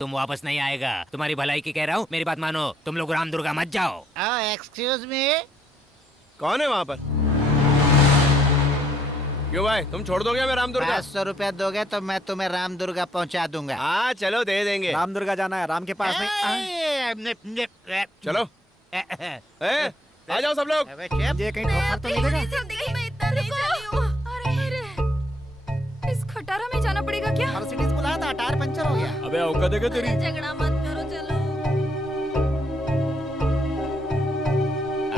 तुम वापस नहीं आएगा। तुम्हारी भलाई की कह रहा हूँ, मेरी बात मानो। तुम लोग राम दुर्गा मत जाओ। Excuse me. कौन है वहाँ पर? क्यों भाई, तुम छोड़ दोगे हमें राम दुर्गा? 500 रुपया दोगे तो मैं तुम्हें राम दुर्गा पहुंचा दूंगा। हाँ चलो दे देंगे। राम दुर्गा जाना है, राम के पास नहीं। चलो आ जाओ सब लोग। ये कहीं ठोकर तो नहीं देगा? मैं इतना नहीं चली हूँ। अरे इस खटारा में जाना पड़ेगा क्या? मर्सिडीज बुलाया था, टायर पंचर हो गया। अबे औकात है क्या तेरी? झगड़ा मत करो, चलो।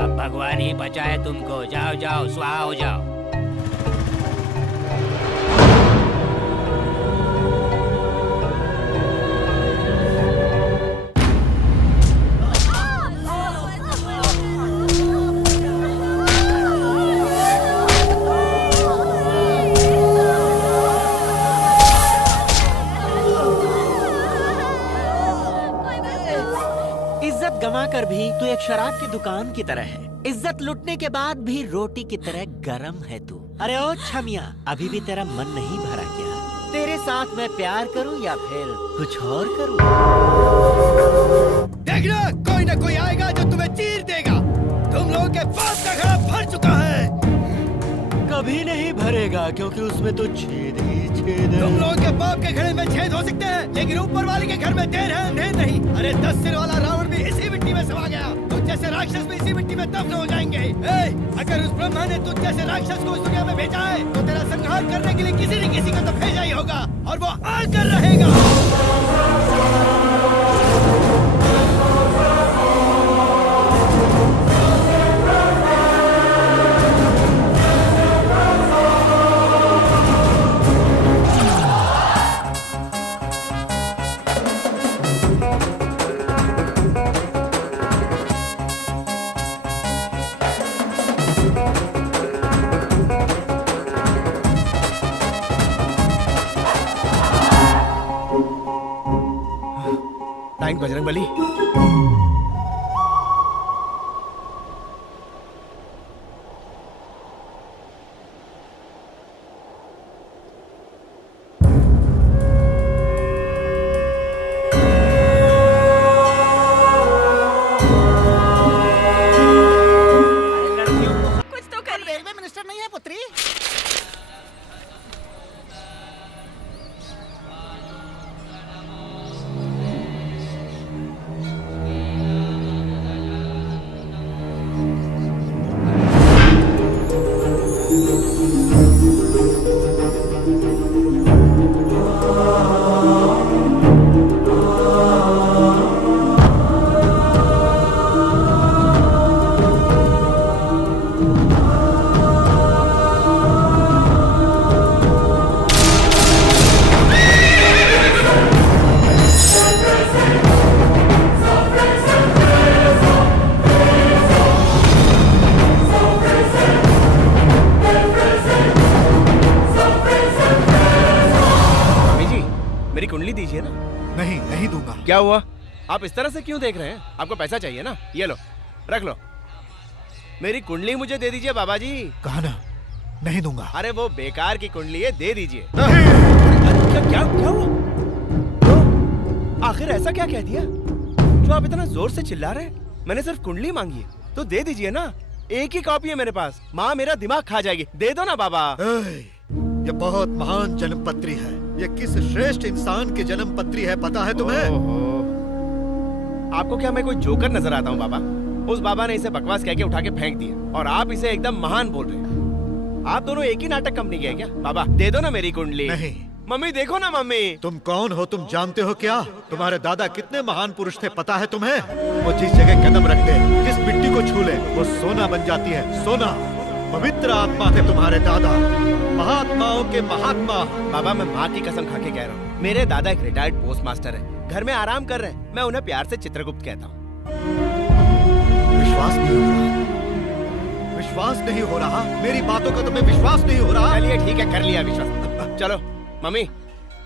अब भगवान ही बचाए तुमको। जाओ जाओ, स्वाहा हो जाओ। इज्जत गंवाकर भी तू एक शराब की दुकान की तरह है। इज्जत लुटने के बाद भी रोटी की तरह गरम है तू। अरे ओ छमिया, अभी भी तेरा मन नहीं भरा क्या? तेरे साथ मैं प्यार करूं या फिर कुछ और करूं? देखना, कोई ना कोई आएगा जो तुम्हें चीर देगा। तुम लोगों के पास का घड़ा भर चुका है। कभी नहीं भरेगा क्योंकि उसमें तो छेद ही छेद है। तुम लोगों के बाप के घड़े में छेद हो सकते हैं, लेकिन ऊपर वाले के घर में देर है अंधेर नहीं। अरे 10 सिर वाला रावण भी इसी मिट्टी में समा गया। तुझ जैसे राक्षस भी इसी मिट्टी में दफन हो जाएंगे। अगर उस ब्रह्मा ने तुझ जैसे राक्षस को इस दुनिया में भेजा है तो तेरा संहार करने के लिए किसी न किसी को तो भेजा ही होगा, और वो आकर रहेगा। थैंक बजरंग बली। कुछ तो करिए। रेलवे मिनिस्टर नहीं है पुत्री? मेरी कुंडली दीजिए ना। नहीं, नहीं दूंगा। क्या हुआ? आप इस तरह से क्यों देख रहे हैं? आपको पैसा चाहिए ना? ये लो, रख लो। मेरी कुंडली मुझे दे दीजिए बाबा जी। कहा ना, नहीं दूंगा। अरे वो बेकार की कुंडली है, दे दीजिए। नहीं। क्या हुआ? तो आखिर ऐसा क्या कह दिया जो आप इतना जोर से चिल्ला रहे हैं? मैंने सिर्फ कुंडली मांगी है, तो दे दीजिए ना। एक ही कॉपी है मेरे पास। माँ मेरा दिमाग खा जाएगी, दे दो ना बाबा। ये बहुत महान जन्म पत्री है। ये किस श्रेष्ठ इंसान की जन्म पत्री है पता है तुम्हें? आपको क्या मैं कोई जोकर नजर आता हूँ बाबा? उस बाबा ने इसे बकवास कह के उठा के फेंक दिया और आप इसे एकदम महान बोल रहे हैं। आप दोनों एक ही नाटक कंपनी के हैं क्या? बाबा दे दो ना मेरी कुंडली। नहीं। मम्मी देखो ना मम्मी। तुम कौन हो? तुम जानते हो क्या तुम्हारे दादा कितने महान पुरुष थे पता है तुम्हें? वो जिस जगह कदम रखते, जिस मिट्टी को छू ले, वो सोना बन जाती है। सोना। पवित्र आत्मा थे तुम्हारे दादा, महात्माओं के महात्मा। बाबा मैं माँ की कसम खा के कह रहा हूँ, मेरे दादा एक रिटायर्ड पोस्ट मास्टर है, घर में आराम कर रहे हैं। मैं उन्हें प्यार से चित्रगुप्त कहता हूँ। विश्वास नहीं हो रहा। विश्वास नहीं हो रहा। मेरी बातों का तुम्हें विश्वास नहीं हो रहा। चलिए ठीक है, कर लिया विश्वास। चलो मम्मी।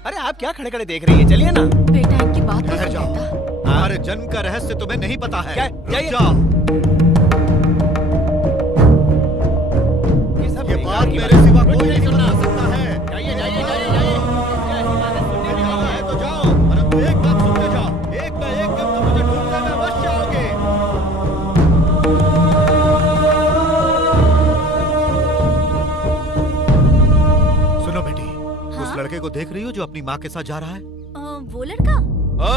अरे आप क्या खड़े खड़े देख रही हैं? चलिए ना। बेटा इनकी बात नहीं ठहर जाओ। सुनता। हमारे जन्म का रहस्य तुम्हें नहीं पता है। क्या? रुक जाओ। ये बात मेरे सिवा कोई नहीं सुना सकता है। जाइए जाइए है तो जाओ, परंतु एक बात सुनते जो अपनी माँ के साथ जा रहा है? वो लड़का? ओ,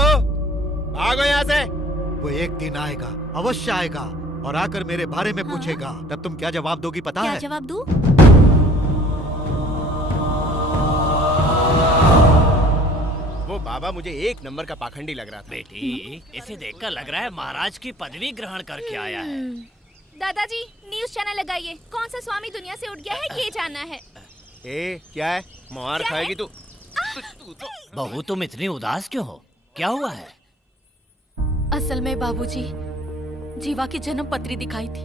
भागो यहाँ से। वो एक दिन आएगा, अवश्य आएगा और आकर मेरे बारे में पूछेगा। तब तुम क्या जवाब दोगी पता क्या है? जवाब दूं? वो बाबा मुझे एक नंबर का पाखंडी लग रहा था। बेटी, इसे देखकर लग रहा है महाराज की पदवी ग्रहण करके आया है। दादाजी न्यूज़ चैनल लगाइए, कौन सा स्वामी दुनिया से उठ गया है ये जानना है। ए, क्या है? मार खाएगी तू। बहू, तुम इतनी उदास क्यों हो? क्या हुआ है? असल में बाबूजी, जीवा की जन्म पत्री दिखाई थी।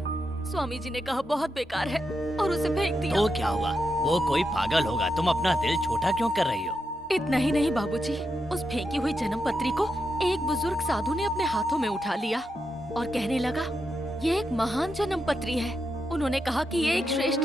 स्वामी जी ने कहा बहुत बेकार है और उसे फेंक दिया। तो क्या हुआ? वो कोई पागल होगा, तुम अपना दिल छोटा क्यों कर रही हो? इतना ही नहीं बाबूजी, उस फेंकी हुई जन्म पत्री को एक बुजुर्ग साधु ने अपने हाथों में उठा लिया और कहने लगा, ये एक महान जन्म पत्री है। उन्होंने कहा कि ये एक श्रेष्ठ